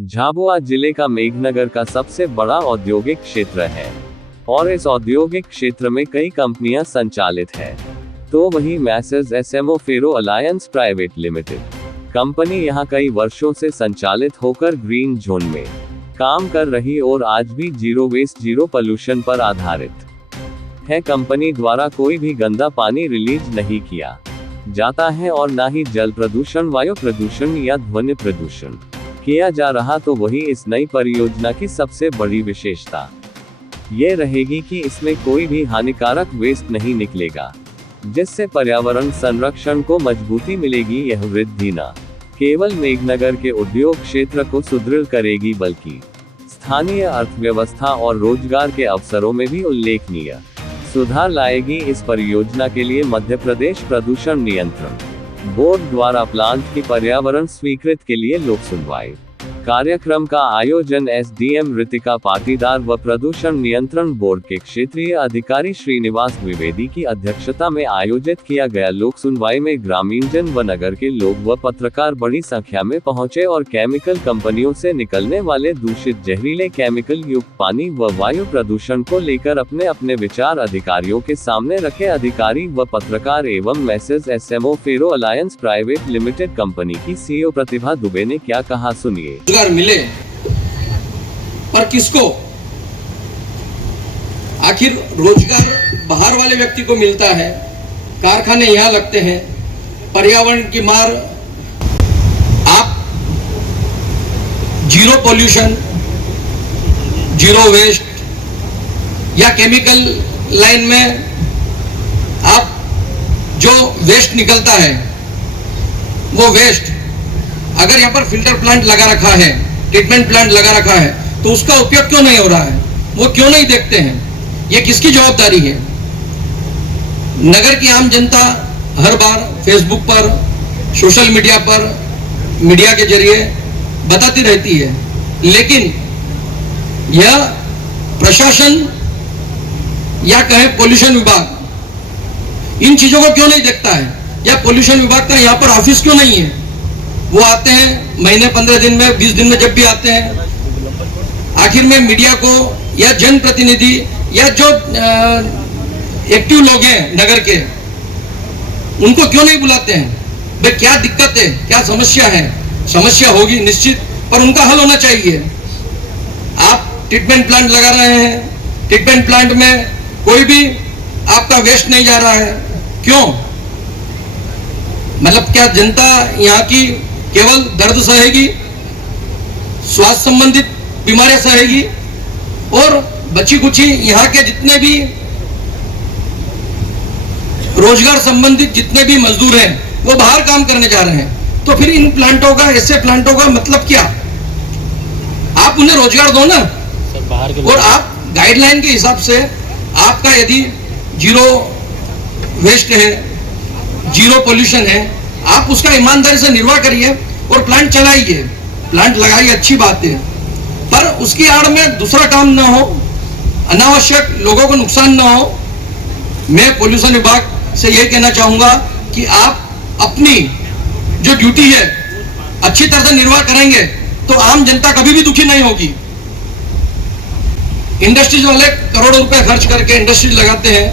झाबुआ जिले का मेघनगर का सबसे बड़ा औद्योगिक क्षेत्र है और इस औद्योगिक क्षेत्र में कई कंपनियां संचालित है। तो वही मैसेज एसएमओ फेरो अलायंस प्राइवेट लिमिटेड कंपनी यहां कई वर्षों से संचालित होकर ग्रीन जोन में काम कर रही और आज भी जीरो वेस्ट जीरो पोल्यूशन पर आधारित है। कंपनी द्वारा कोई भी गंदा पानी रिलीज नहीं किया जाता है और ना ही जल प्रदूषण, वायु प्रदूषण या ध्वनि प्रदूषण किया जा रहा। तो वही इस नई परियोजना की सबसे बड़ी विशेषता ये रहेगी कि इसमें कोई भी हानिकारक वेस्ट नहीं निकलेगा, जिससे पर्यावरण संरक्षण को मजबूती मिलेगी। यह वृद्धि न केवल मेघनगर के उद्योग क्षेत्र को सुदृढ़ करेगी बल्कि स्थानीय अर्थव्यवस्था और रोजगार के अवसरों में भी उल्लेखनीय सुधार लाएगी। इस परियोजना के लिए मध्य प्रदेश प्रदूषण नियंत्रण बोर्ड द्वारा प्लांट की पर्यावरण स्वीकृति के लिए लोक सुनवाई कार्यक्रम का आयोजन एसडीएम ऋतिका पाटीदार व प्रदूषण नियंत्रण बोर्ड के क्षेत्रीय अधिकारी श्रीनिवास द्विवेदी की अध्यक्षता में आयोजित किया गया। लोक सुनवाई में ग्रामीणजन व नगर के लोग व पत्रकार बड़ी संख्या में पहुंचे और केमिकल कंपनियों से निकलने वाले दूषित जहरीले केमिकल युक्त पानी व वायु प्रदूषण को लेकर अपने अपने विचार अधिकारियों के सामने रखे। अधिकारी व पत्रकार एवं मैसेज एसएमओ फेरो अलायंस प्राइवेट लिमिटेड कंपनी की सीईओ प्रतिभा दुबे ने क्या कहा, सुनिए। रोजगार मिले पर किसको? आखिर रोजगार बाहर वाले व्यक्ति को मिलता है, कारखाने यहां लगते हैं, पर्यावरण की मार। आप जीरो पोल्यूशन, जीरो वेस्ट या केमिकल लाइन में आप जो वेस्ट निकलता है वो वेस्ट अगर यहाँ पर फिल्टर प्लांट लगा रखा है, ट्रीटमेंट प्लांट लगा रखा है, तो उसका उपयोग क्यों नहीं हो रहा है? वो क्यों नहीं देखते हैं? ये किसकी जवाबदारी है? नगर की आम जनता हर बार फेसबुक पर, सोशल मीडिया पर, मीडिया के जरिए बताती रहती है, लेकिन यह प्रशासन या कहे पोल्यूशन विभाग इन चीजों को क्यों नहीं देखता है? या पोल्यूशन विभाग का यहाँ पर ऑफिस क्यों नहीं है? वो आते हैं महीने 15 दिन में, 20 दिन में, जब भी आते हैं, आखिर में मीडिया को या जनप्रतिनिधि या जो एक्टिव लोग हैं नगर के, उनको क्यों नहीं बुलाते हैं? भाई क्या दिक्कत है, क्या समस्या है? समस्या होगी निश्चित, पर उनका हल होना चाहिए। आप ट्रीटमेंट प्लांट लगा रहे हैं, ट्रीटमेंट प्लांट में कोई भी आपका वेस्ट नहीं जा रहा है, क्यों? मतलब क्या जनता यहाँ की केवल दर्द सहेगी, स्वास्थ्य संबंधित बीमारियां सहेगी, और बची कुची यहाँ के जितने भी रोजगार संबंधित जितने भी मजदूर हैं वो बाहर काम करने जा रहे हैं? तो फिर इन प्लांटों का, ऐसे प्लांटों का मतलब क्या? आप उन्हें रोजगार दो ना, और आप गाइडलाइन के हिसाब से आपका यदि जीरो वेस्ट है, जीरो पोल्यूशन है, आप उसका ईमानदारी से निर्वाह करिए और प्लांट चलाइए, प्लांट लगाइए, अच्छी बात है, पर उसकी आड़ में दूसरा काम ना हो, अनावश्यक लोगों को नुकसान ना हो। मैं पोल्यूशन विभाग से यही कहना चाहूंगा कि आप अपनी जो ड्यूटी है अच्छी तरह से निर्वाह करेंगे तो आम जनता कभी भी दुखी नहीं होगी। इंडस्ट्रीज वाले करोड़ों रुपए खर्च करके इंडस्ट्रीज लगाते हैं,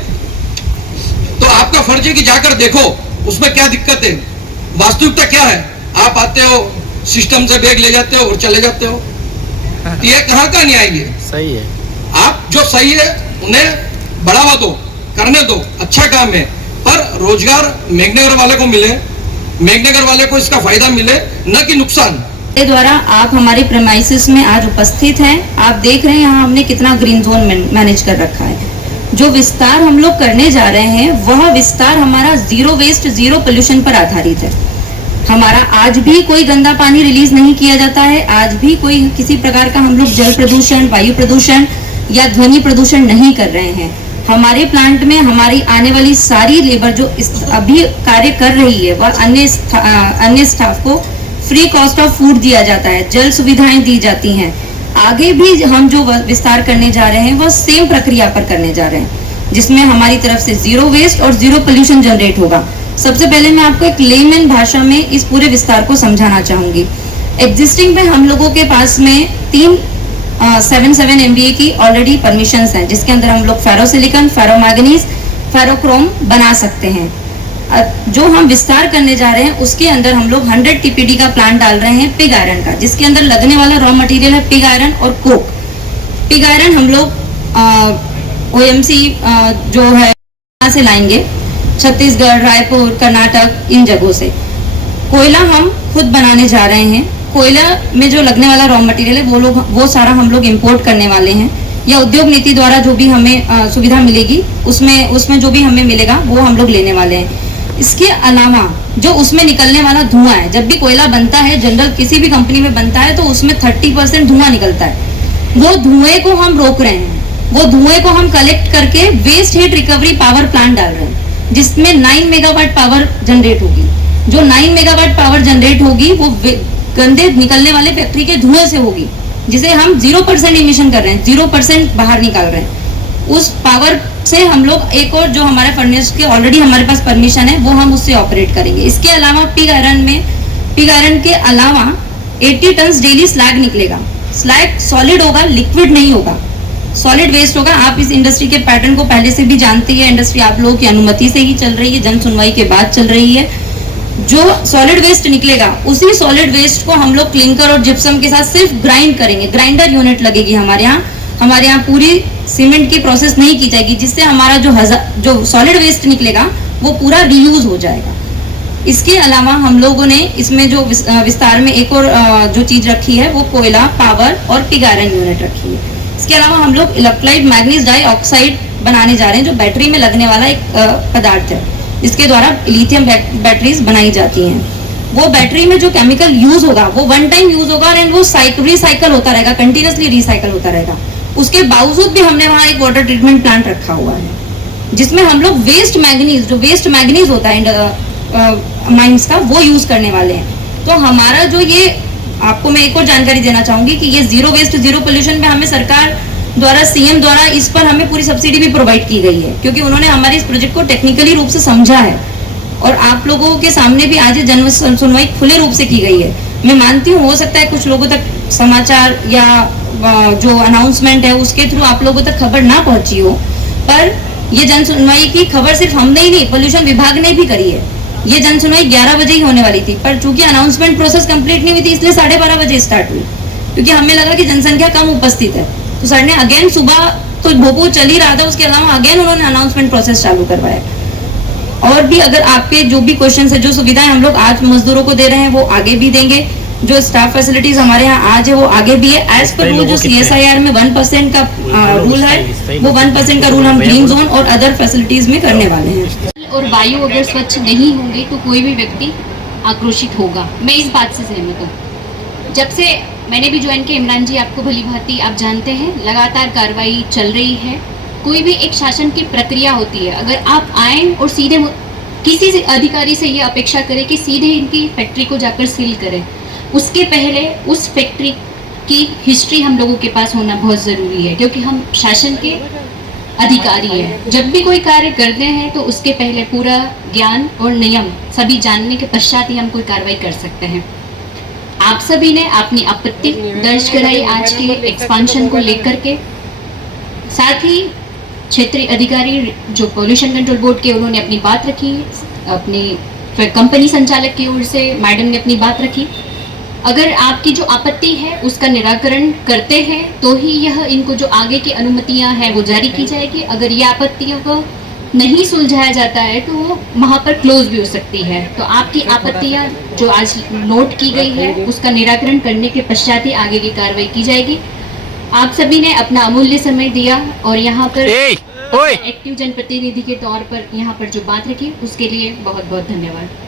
तो आपका फर्ज है कि जाकर देखो उसमें क्या दिक्कत है, वास्तविकता क्या है। आप आते हो, सिस्टम से बैग ले जाते हो और चले जाते हो, तो ये कहाँ का न्याय है? सही है, आप जो सही है उन्हें बढ़ावा दो, करने दो, अच्छा काम है, पर रोजगार मेघनगर वाले को मिले, मेघनगर वाले को इसका फायदा मिले, न कि नुकसान। द्वारा आप हमारे प्रेमाइसिस में आज उपस्थित हैं। आप देख रहे हैं यहाँ हमने कितना ग्रीन जोन मैनेज कर रखा है। जो विस्तार हम लोग करने जा रहे हैं वह विस्तार हमारा जीरो वेस्ट जीरो पोल्यूशन पर आधारित है। हमारा आज भी कोई गंदा पानी रिलीज नहीं किया जाता है, आज भी कोई किसी प्रकार का हम लोग जल प्रदूषण, वायु प्रदूषण या ध्वनि प्रदूषण नहीं कर रहे हैं। हमारे प्लांट में हमारी आने वाली सारी लेबर जो अभी कार्य कर रही है वह अन्य स्टाफ को फ्री कॉस्ट ऑफ फूड दिया जाता है, जल सुविधाएं दी जाती हैं। आगे भी हम जो विस्तार करने जा रहे हैं वह सेम प्रक्रिया पर करने जा रहे हैं, जिसमें हमारी तरफ से जीरो वेस्ट और जीरो पोल्यूशन जनरेट होगा। सबसे पहले मैं आपको एक लेमैन भाषा में इस पूरे विस्तार को समझाना चाहूंगी। एग्जिस्टिंग में हम लोगों के पास में 7 MVA की ऑलरेडी परमिशंस हैं, जिसके अंदर हम लोग फेरोसिलिकॉन, फेरोमैग्नीज, फेरोक्रोम बना सकते हैं। जो हम विस्तार करने जा रहे हैं उसके अंदर हम लोग 100 TPD का प्लांट डाल रहे हैं पिग आयरन का, जिसके अंदर लगने वाला रॉ मटेरियल है पिग आयरन और कोक। पिग आयरन हम लोग OMC जो है यहाँ से लाएंगे, छत्तीसगढ़, रायपुर, कर्नाटक, इन जगहों से। कोयला हम खुद बनाने जा रहे हैं। कोयला में जो लगने वाला रॉ मटेरियल है वो सारा हम लोग इंपोर्ट करने वाले हैं, या उद्योग नीति द्वारा जो भी हमें सुविधा मिलेगी उसमें जो भी हमें मिलेगा वो हम लोग लेने वाले हैं। इसके अलावा जो उसमें निकलने वाला धुआं है, जब भी कोयला बनता है, जनरल किसी भी कंपनी में बनता है, तो उसमें 30% धुआं निकलता है। वो धुएं को हम रोक रहे हैं, वो धुएं को हम कलेक्ट करके waste heat recovery power plant डाल रहे हैं, जिसमें 9 मेगावाट पावर जनरेट होगी। जो 9 मेगावाट पावर जनरेट होगी वो गंदे निकलने वाले फैक्ट्री के धुएं से होगी, जिसे हम 0% इमिशन कर रहे हैं, 0% बाहर निकाल रहे हैं। उस पावर से हम लोग एक और जो हमारे फर्नेस के ऑलरेडी हमारे पास परमिशन है वो हम उससे ऑपरेट करेंगे। इसके अलावा पिग आयरन के अलावा 80 टन डेली स्लैग निकलेगा। स्लैग सॉलिड होगा, लिक्विड नहीं होगा, सॉलिड वेस्ट होगा। आप इस इंडस्ट्री के पैटर्न को पहले से भी जानते हैं। इंडस्ट्री आप लोगों की अनुमति से ही चल रही है, जन सुनवाई के बाद चल रही है। जो सॉलिड वेस्ट निकलेगा उसी सॉलिड वेस्ट को हम लोग क्लिंकर और जिप्सम के साथ सिर्फ ग्राइंड करेंगे। ग्राइंडर यूनिट लगेगी हमारे यहाँ पूरी सीमेंट की प्रोसेस नहीं की जाएगी, जिससे हमारा जो सॉलिड वेस्ट निकलेगा वो पूरा रीयूज हो जाएगा। इसके अलावा हम लोगों ने इसमें जो विस्तार में एक और जो चीज रखी है वो कोयला, पावर और पिग आयरन यूनिट रखी है। इसके अलावा हम लोग इलेक्ट्रोलाइट मैग्नीज डाइऑक्साइड बनाने जा रहे हैं, जो बैटरी में लगने वाला एक पदार्थ है, जिसके द्वारा लिथियम बैटरीज बनाई जाती हैं। वो बैटरी में जो केमिकल यूज होगा वो 1 टाइम यूज होगा और वो रिसाइकल होता रहेगा, कंटिन्यूसली रिसाइकल होता रहेगा। उसके बावजूद भी हमने वहाँ एक वाटर ट्रीटमेंट प्लांट रखा हुआ है, जिसमें हम लोग वेस्ट मैग्नीज होता है माइंस का, वो यूज करने वाले हैं। तो हमारा जो ये, आपको मैं एक और जानकारी देना चाहूंगी कि ये जीरो वेस्ट जीरो पोल्यूशन में हमें सरकार द्वारा, CM द्वारा इस पर हमें पूरी सब्सिडी भी प्रोवाइड की गई है, क्योंकि उन्होंने हमारे इस प्रोजेक्ट को टेक्निकली रूप से समझा है और आप लोगों के सामने भी आज जन सुनवाई खुले रूप से की गई है। मैं मानती हूँ हो सकता है कुछ लोगों तक समाचार या जो अनाउंसमेंट है उसके थ्रू आप लोगों तक खबर ना पहुंची हो, पर ये जन सुनवाई की खबर सिर्फ हमने ही नहीं, पोल्यूशन विभाग ने भी करी है। ये जन सुनवाई 11 बजे ही होने वाली थी, पर चूंकि अनाउंसमेंट प्रोसेस कंप्लीट नहीं हुई थी, इसलिए 12:30 बजे स्टार्ट हुई, क्योंकि हमें लगा कि जनसंख्या कम उपस्थित है। तो सर ने अगेन सुबह तो भोपाल चल ही रहा था, उसके अलावा अगेन उन्होंने अनाउंसमेंट प्रोसेस चालू करवाया। और भी अगर आपके जो भी क्वेश्चन है, जो सुविधाएं हम लोग आज मजदूरों को दे रहे हैं वो आगे भी देंगे। जो स्टाफ फैसिलिटीज हमारे यहाँ आज है वो आगे भी है। एज पर रूल जो CSIR में 1% का रूल है, वो 1% का रूल हम ग्रीन जोन और अदर फैसिलिटीज में करने वाले हैं। और वायु अगर स्वच्छ नहीं होंगे तो कोई भी व्यक्ति आक्रोशित होगा, मैं इस बात से सहमत हूँ। जब से मैंने भी ज्वाइन किया, इमरान जी आपको भली भांति आप जानते हैं, लगातार कार्रवाई चल रही है। कोई भी एक शासन की प्रक्रिया होती है, अगर आप आए और सीधे किसी से अधिकारी से ये अपेक्षा करें कि सीधे इनकी फैक्ट्री को जाकर सील करें, उसके पहले उस फैक्ट्री की हिस्ट्री हम लोगों के पास होना बहुत ज़रूरी है, क्योंकि हम शासन के अधिकारी हैं। जब भी कोई कार्य करते हैं तो उसके पहले पूरा ज्ञान और नियम सभी जानने के पश्चात ही हम कोई कार्रवाई कर सकते हैं। आप सभी ने अपनी आपत्ति दर्ज कराई आज के एक्सपांशन को लेकर के, साथ ही क्षेत्रीय अधिकारी जो पोल्यूशन कंट्रोल बोर्ड के, उन्होंने अपनी बात रखी, अपनी कंपनी संचालक की ओर से मैडम ने अपनी बात रखी। अगर आपकी जो आपत्ति है उसका निराकरण करते हैं तो ही यह इनको जो आगे की अनुमतियां हैं वो जारी की जाएगी। अगर ये आपत्तियों को नहीं सुलझाया जाता है तो वो वहाँ पर क्लोज भी हो सकती है। तो आपकी आपत्तियां जो आज नोट की गई है उसका निराकरण करने के पश्चात ही आगे की कार्रवाई की जाएगी। आप सभी ने अपना अमूल्य समय दिया और यहाँ पर एक्टिव जनप्रतिनिधि के तौर पर यहाँ पर जो बात रखी उसके लिए बहुत बहुत धन्यवाद।